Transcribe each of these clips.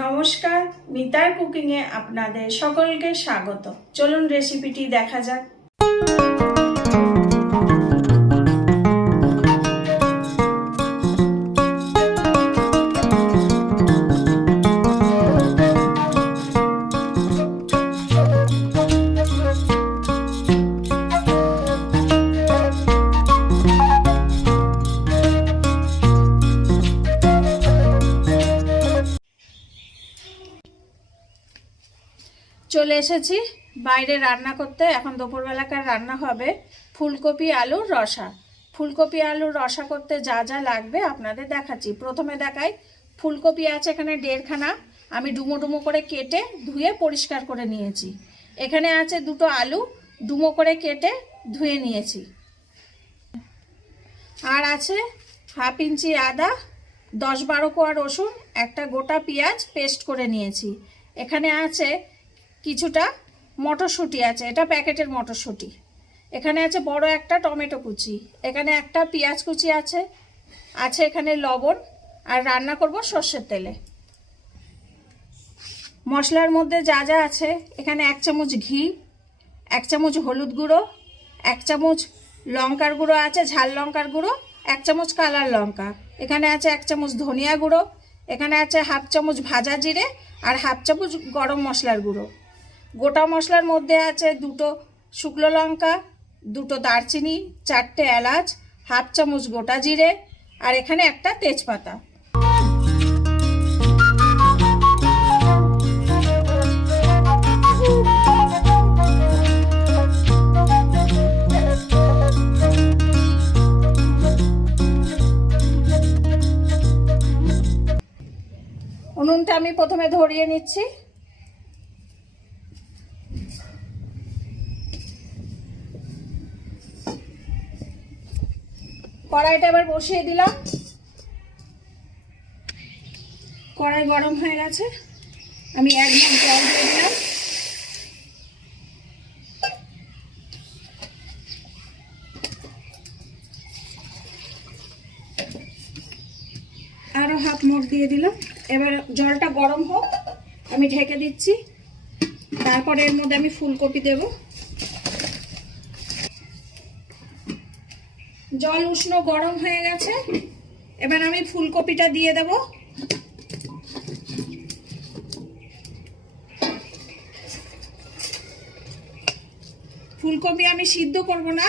নমস্কার, মিতার কুকিংয়ে আপনাদের সকলকে স্বাগত। চলুন রেসিপিটি দেখা যাক। চলে এসেছি বাইরে রান্না করতে। এখন দুপুরবেলাকার রান্না হবে ফুলকপি আলুর রসা। ফুলকপি আলুর রসা করতে যা যা লাগবে আপনাদের দেখাচ্ছি। প্রথমে দেখাই, ফুলকপি আছে এখানে 1.5 খানা, আমি ডুমো ডুমো করে কেটে ধুয়ে পরিষ্কার করে নিয়েছি। এখানে আছে 2টো আলু, ডুমো করে কেটে ধুয়ে নিয়েছি। আর আছে 1/2 ইঞ্চি আদা, 10-12 কোয়া রসুন, একটা গোটা পেঁয়াজ পেস্ট করে নিয়েছি। এখানে আছে কিছুটা মটরশুঁটি, আছে এটা প্যাকেটের মটরশুঁটি। এখানে আছে বড় একটা টমেটো কুচি, এখানে একটা পেঁয়াজ কুচি আছে এখানে লবণ, আর রান্না করব সর্ষের তেলে। মশলার মধ্যে যা যা আছে, এখানে 1 চামচ ঘি, 1 চামচ হলুদ গুঁড়ো, 1 চামচ লঙ্কার গুঁড়ো আছে, ঝাল লঙ্কার গুঁড়ো, 1 চামচ কালার লঙ্কা, এখানে আছে 1 চামচ ধনিয়া গুঁড়ো, এখানে আছে 1/2 চামচ ভাজা জিরে, আর 1/2 চামচ গরম মশলার গুঁড়ো। গোটা মশলার মধ্যে আছে 2টো শুকনো লঙ্কা, 2টো দারচিনি, 4টে এলাচ, 1/2 চামচ গোটা জিরে, আর এখানে একটা তেজপাতা। উনুনটা আমি প্রথমে ধরিয়ে নিচ্ছি। কড়াইটা এবার বসিয়ে দিলাম। কড়াই গরম হয়ে গেছে, আমি 1 মগ জল দিয়ে দিলাম। আরো 1/2 মগ দিয়ে দিলাম। এবার জলটা গরম হোক, আমি ঢেকে দিচ্ছি। তারপরে এর মধ্যে আমি ফুলকপি দেব। জল উষ্ণ গরম হয়ে গেছে, এবার আমি ফুলকপিটা দিয়ে দেব। ফুলকপি আমি সিদ্ধ করব না,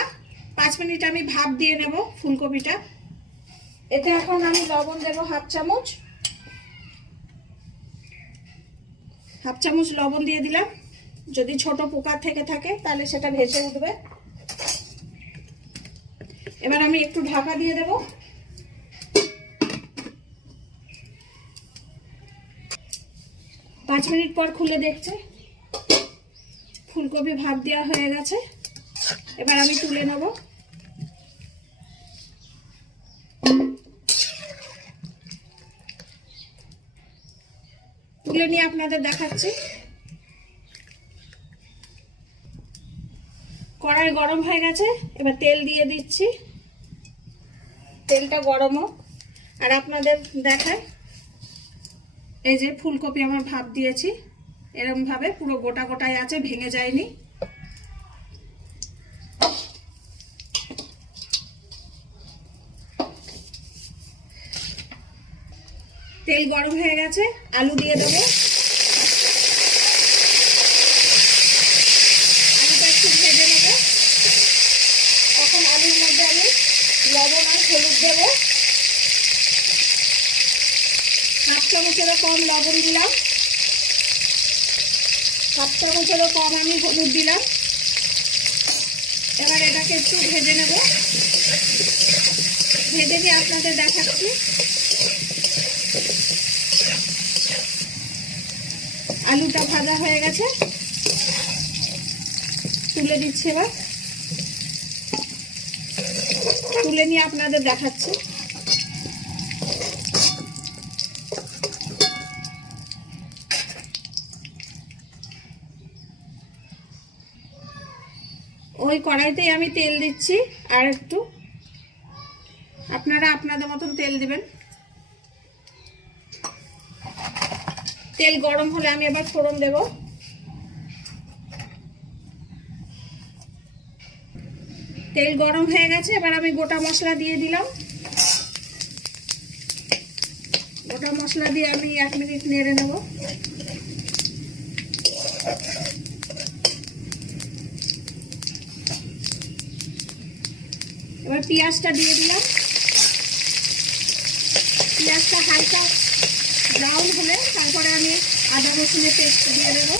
5 মিনিট আমি ভাপ দিয়ে নেব ফুলকপিটা। এতে এখন আমি লবণ দেব 1/2 চামচ। 1/2 চামচ লবণ দিয়ে দিলাম। যদি ছোট পোকা থেকে থাকে তাহলে সেটা ভেসে উঠবে। এবার আমি একটু ঢাকা দিয়ে দেব। 5 মিনিট পর খুলে দেখছে, ফুলকপি ভাপ দেওয়া হয়ে গেছে। এবার আমি তুলে নেব। তুলে নিয়ে আপনাদের দেখাচ্ছি। কড়াই গরম হয়ে গেছে, এবার তেল দিয়ে দিচ্ছি। তেলটা গরম হোক, আর আপনাদের দেখায়, এই যে ফুলকপি আমার ভাপ দিয়েছি, এরকম ভাবে পুরো গোটা গোটাই আছে, ভেঙে যায়নি। তেল গরম হয়ে গেছে, আলু দিয়ে দেবো। আলুটা একটু ভেজে নেব। তখন আলুর মধ্যে আমি লবণ আর হলুদ দেব। 1/2 চামচেরও কম লবণ দিলাম, 1/2 চামচেরও কম আমি হলুদ দিলাম। এবার এটাকে একটু ভেজে নেব। ভেজে দিয়ে আপনাদের দেখাচ্ছি। আলুটা ভাজা হয়ে গেছে, তুলে দিচ্ছি। এবার তুলে নিয়ে আপনাদের দেখাচ্ছি। ওই কড়াইতেই আমি তেল দিচ্ছি, আর একটু আপনারা আপনাদের মতন তেল দিবেন। তেল গরম হলে আমি এবার ফোড়ন দেব। তেল গরম হয়ে গেছে, এবার আমি গোটা মশলা দিয়ে দিলাম। গোটা মশলা দিয়ে আমি 1 মিনিট নেড়ে নেব। এবার পেঁয়াজটা দিয়ে দিলাম। পেঁয়াজটা হালকা ব্রাউন হলে তারপরে আমি আদা রসুনের পেস্ট দিয়ে দেব।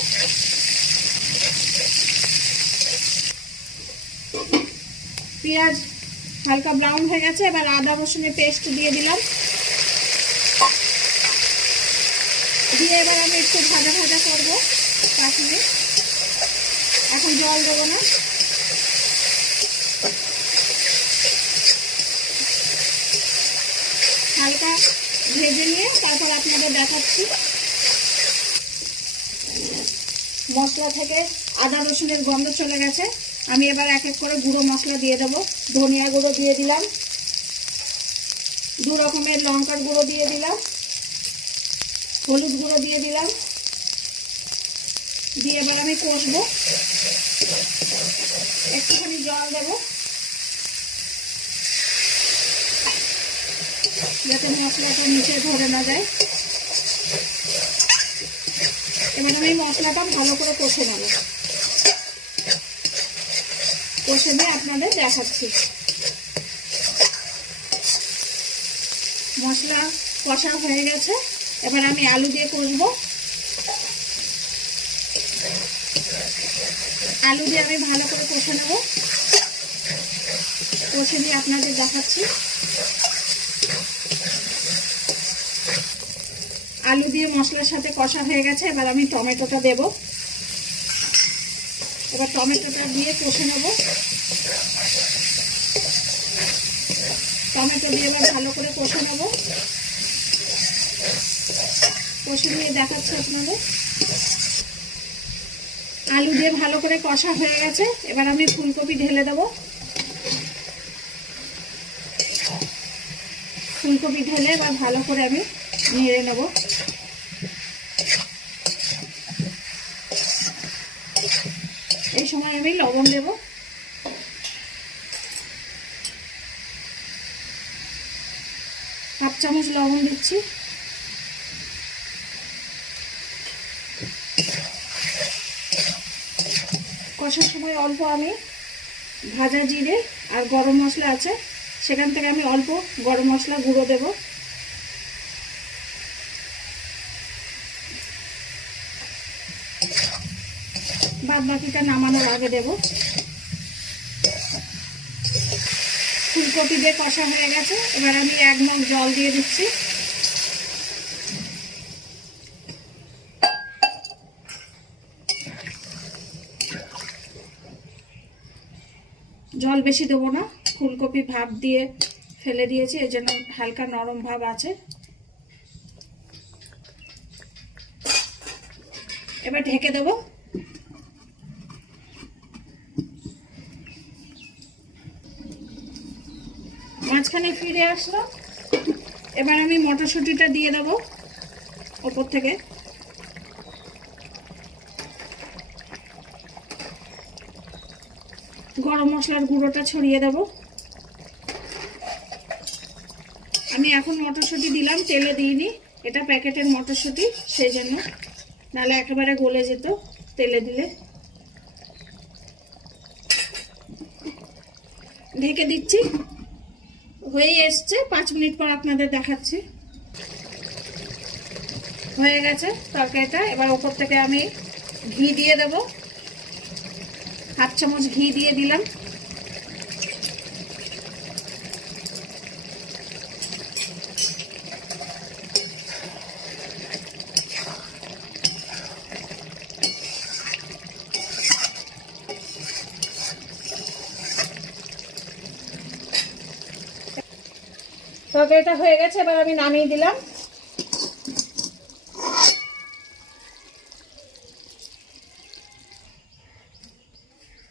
পেঁয়াজ হালকা ব্রাউন হয়ে গেছে, এবার আদা রসুনের পেস্ট দিয়ে দিলাম। দিয়ে এবার আমি একটু ভাজা ভাজা করবো 5 মিনিট। এখন জল দেবো না। হালকা ভেজে নিয়ে তারপর আপনাদের দেখাচ্ছি। মশলা থেকে আদা রসুনের গন্ধ চলে গেছে, আমি এবার এক এক করে গুঁড়ো মশলা দিয়ে দেবো। ধনিয়া গুঁড়ো দিয়ে দিলাম, 2 রকমের লঙ্কার গুঁড়ো দিয়ে দিলাম, হলুদ গুঁড়ো দিয়ে দিলাম। দিয়ে এবার আমি কষবো। একটুখানি জল দেবো যাতে মশলাটা নিচে ধরে না যায়। এবার আমি মশলাটা ভালো করে কষে নেব। কষে নিয়ে আপনাদের দেখাচ্ছি। মশলা কষা হয়ে গেছে, এবার আমি আলু দিয়ে কষবো। আলু দিয়ে আমি ভালো করে কষে নেব। কষে দিয়ে আপনাদের দেখাচ্ছি। আলু দিয়ে মশলার সাথে কষা হয়ে গেছে, এবার আমি টমেটোটা দেব। এবার টমেটোটা দিয়ে কষে নেব। টমেটো দিয়ে এবার ভালো করে কষে নেব। কষে নিয়ে দেখাচ্ছি আপনাদের। আলু দিয়ে ভালো করে কষা হয়ে গেছে, এবার আমি ফুলকপি ঢেলে দেব। ফুলকপি ঢেলে এবার ভালো করে আমি নেড়ে নেব। এই সময় আমি লবণ দেব। 1/2 চামচ লবণ দিচ্ছি। কষার সময় অল্প আমি ভাজা জিরে আর গরম মশলা আছে, সেখান থেকে আমি অল্প গরম মশলা গুঁড়ো দেব। বাদ বাকিটা নামানোর আগে দেব। ফুলকপি দিয়ে কষা হয়ে গেছে, এবার আমি 1 মগ জল দিয়ে দিচ্ছি। জল বেশি দেবো না, ফুলকপি ভাপ দিয়ে ফেলে দিয়েছি, এই জন্য হালকা নরম ভাব আছে। এবার ঢেকে দেব। মাঝখানে ফিরে আসলো, এবার আমি মটরশুঁটিটা দিয়ে দেব ওপর থেকে। গরম মশলার গুঁড়োটা ছড়িয়ে দেব। আমি এখন মটরশুঁটি দিলাম, তেলে দিইনি, এটা প্যাকেটের মটরশুঁটি, সেই জন্য, নাহলে একেবারে গলে যেত তেলে দিলে। ঢেকে দিচ্ছি। হয়ে এসছে, 5 মিনিট পর আপনাদের দেখাচ্ছি। হয়ে গেছে তরকারিটা। এবার ওপর থেকে আমি ঘি দিয়ে দেব। 1/2 চামচ ঘি দিয়ে দিলাম। তরকারিটা হয়ে গেছে, এবার আমি নামিয়ে দিলাম।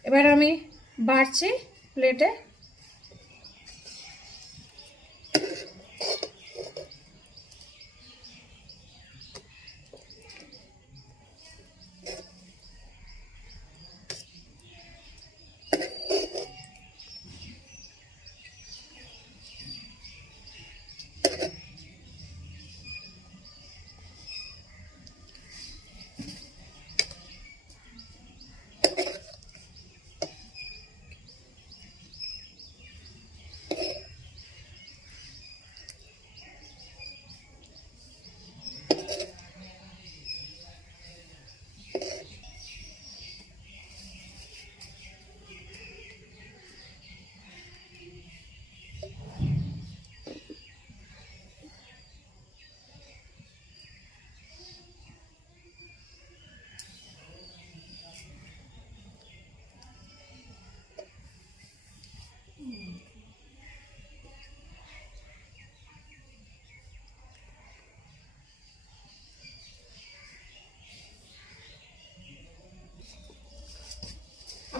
এবার আমি বাড়ছি প্লেটে।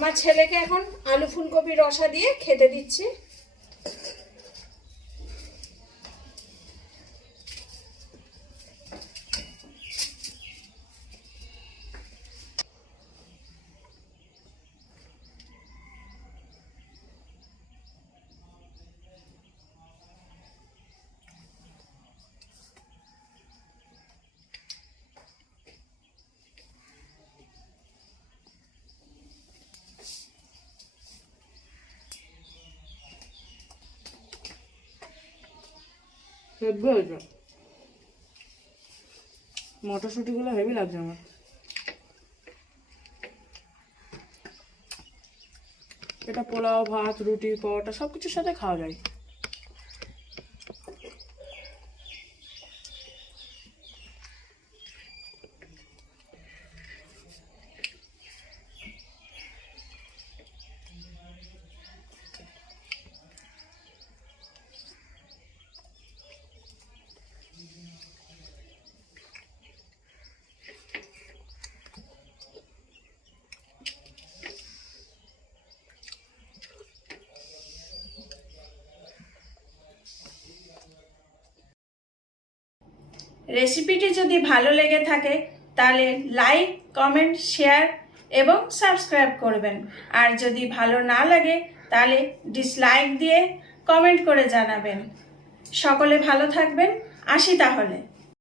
আমার ছেলেকে এখন আলু ফুলকপি রসা দিয়ে খেতে দিচ্ছি। হেভি হয়েছে, মটরশুঁটিগুলো হেভি লাগছে আমার। এটা পোলাও, ভাত, রুটি, পরোটা সব কিছুর সাথে খাওয়া যায়। রেসিপিটি যদি ভালো লেগে থাকে তাহলে লাইক, কমেন্ট, শেয়ার এবং সাবস্ক্রাইব করবেন। আর যদি ভালো না লাগে তাহলে ডিসলাইক দিয়ে কমেন্ট করে জানাবেন। সকলে ভালো থাকবেন, আসি তাহলে।